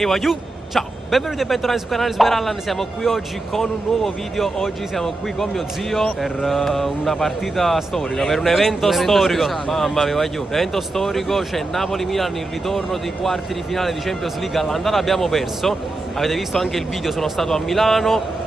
E wagyu, ciao, benvenuti e bentornati sul canale Super Allan. Siamo qui oggi con un nuovo video. Oggi siamo qui con mio zio per una partita storica, per un evento storico speciale. Mamma mia, wagyu, un evento storico. C'è Napoli-Milan, il ritorno dei quarti di finale di Champions League. All'andata abbiamo perso, avete visto anche il video, sono stato a Milano.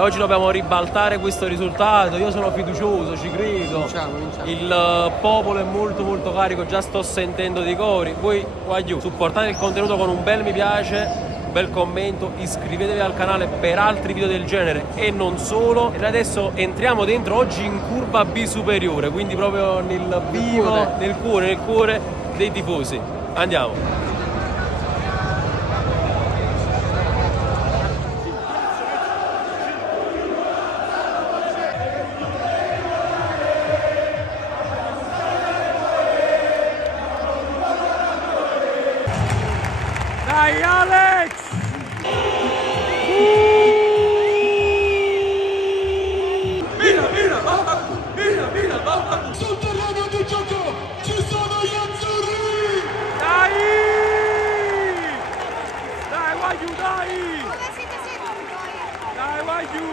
Oggi dobbiamo ribaltare questo risultato. Io sono fiducioso, ci credo. Vinciamo. Il popolo è molto carico, già sto sentendo dei cori. Voi qua giù supportate il contenuto con un bel mi piace, un bel commento, iscrivetevi al canale per altri video del genere e non solo. E adesso entriamo dentro oggi in curva B superiore, quindi proprio nel vivo, nel cuore dei tifosi. Andiamo. Dai Alex! Mira! Sul terreno di gioco ci sono gli azzurri! Dai! Dai Wagyu, dai! Come siete sempre? Dai Wagyu!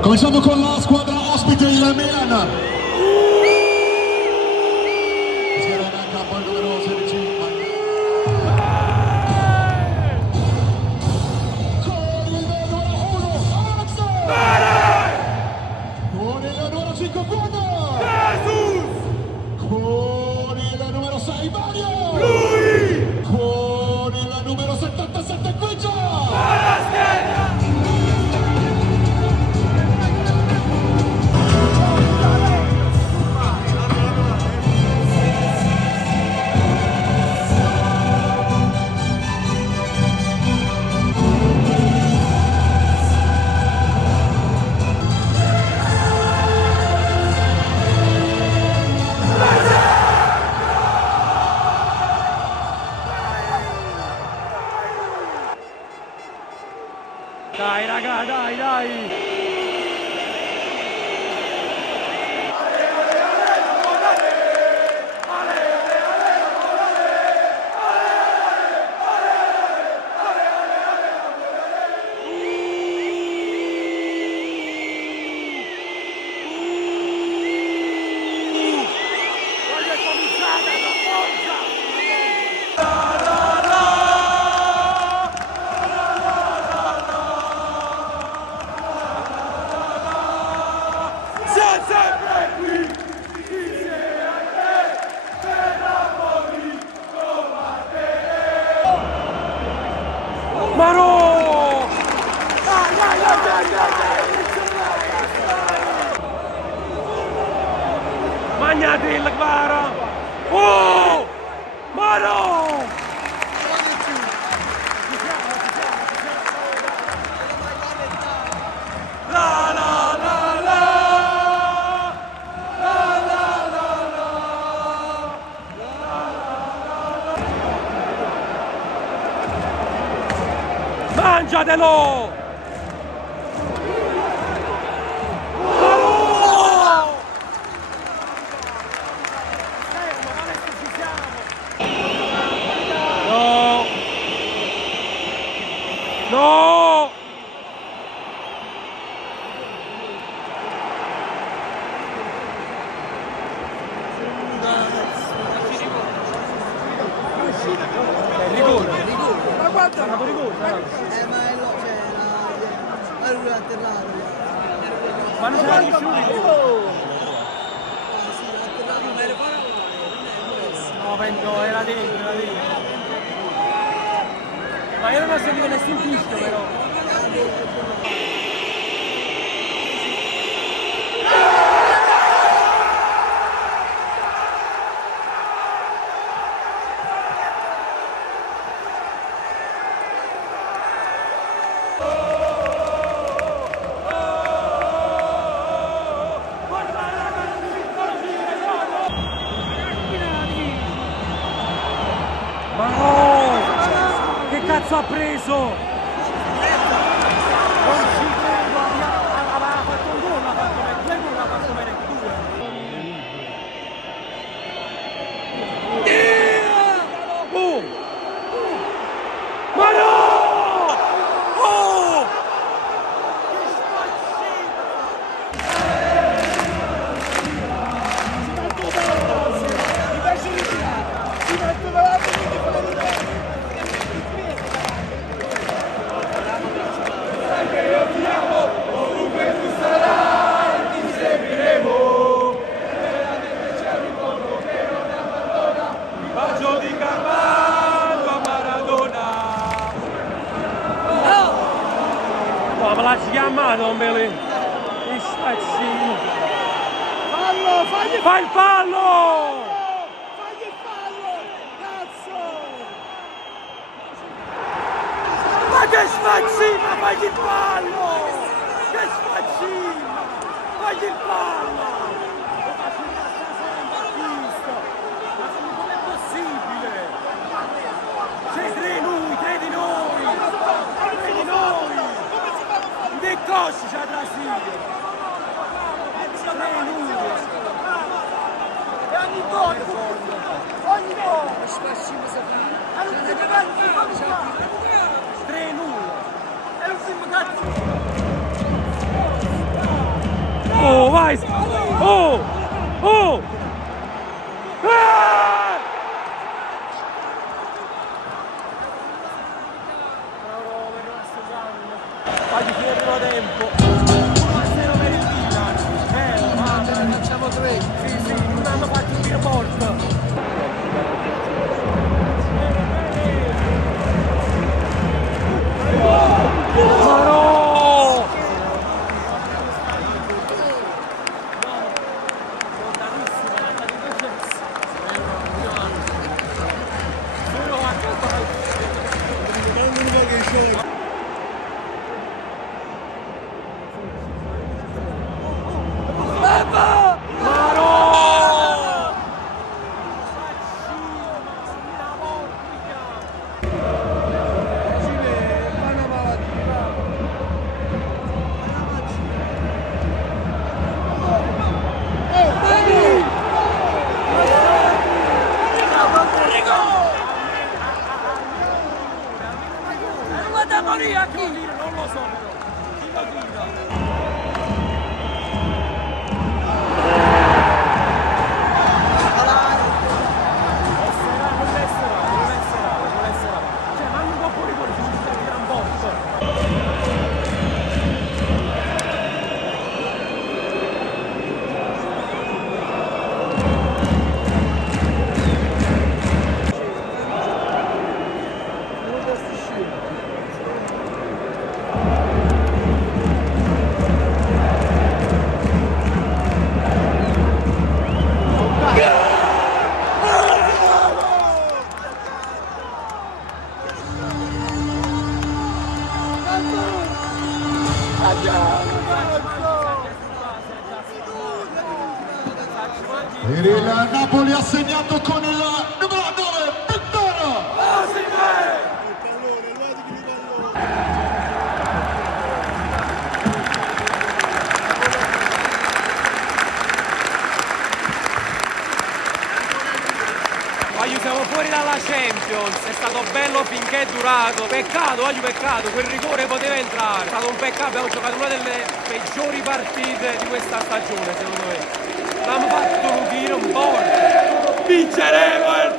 Cominciamo con la squadra ospite, il Milan. Schierata in campo il numero 16. Con il numero 1, Alex. Con il numero 5, Buono. Con il numero 6, Mario. Con il numero 77, Guigia. Dai raga, dai! Maro! Magnati il Kvara! Oh! Maro! Mangiatelo! No! Rigore! Ma guarda, ma rigore! Ma è lo c'è la lui atterrato. Ma non c'era nessuno! Sì, l'atterrato ma era fuori. No, penso era dentro. Ma io non ho sentito nessun fischio però. cazzo ha preso? Non ci credo, aveva fatto un gol, l'ha fatto per 2 gol, l'ha fatto per 2. Oh! Ma no! Oh! Che spazzino! Bacio di Carvalho a Maradona. Ma me l'ha chiamato un bello. Che spazzino. Fallo, fagli Fai il fallo! fagli il fallo! Cazzo! Ma che spazzina, fagli il fallo! Che spazzina! Fagli il fallo! Ma com'è possibile? C'è 3 lui, 3 di noi! 3 di noi! Che cosci c'ha Brasile! 3 lui! E ogni volta! Ogni volta! Spassimo se fa! E non si fa! 3 nulla! E non si fa cazzo! Oh, vai! Oh! Oh! Ah! Fagli finire il primo tempo. 1-0 per il Milan. Bello, mamma. Facciamo 3! Sì, sì, non hanno fatto un tiro morto. Ma no! Ma no! Guarda Maria chi! Non lo so però. Chi lo tira? Cioè, ma non può pure pure, ci sta tirando un botto. Il Napoli ha segnato con il numero 9, Vittorio! Voglio, siamo fuori dalla Champions, è stato bello finché è durato, peccato, peccato, quel rigore poteva entrare, è stato un peccato, abbiamo giocato una delle peggiori partite di questa stagione secondo me, l'abbiamo fatto un tiro forte, vinceremo il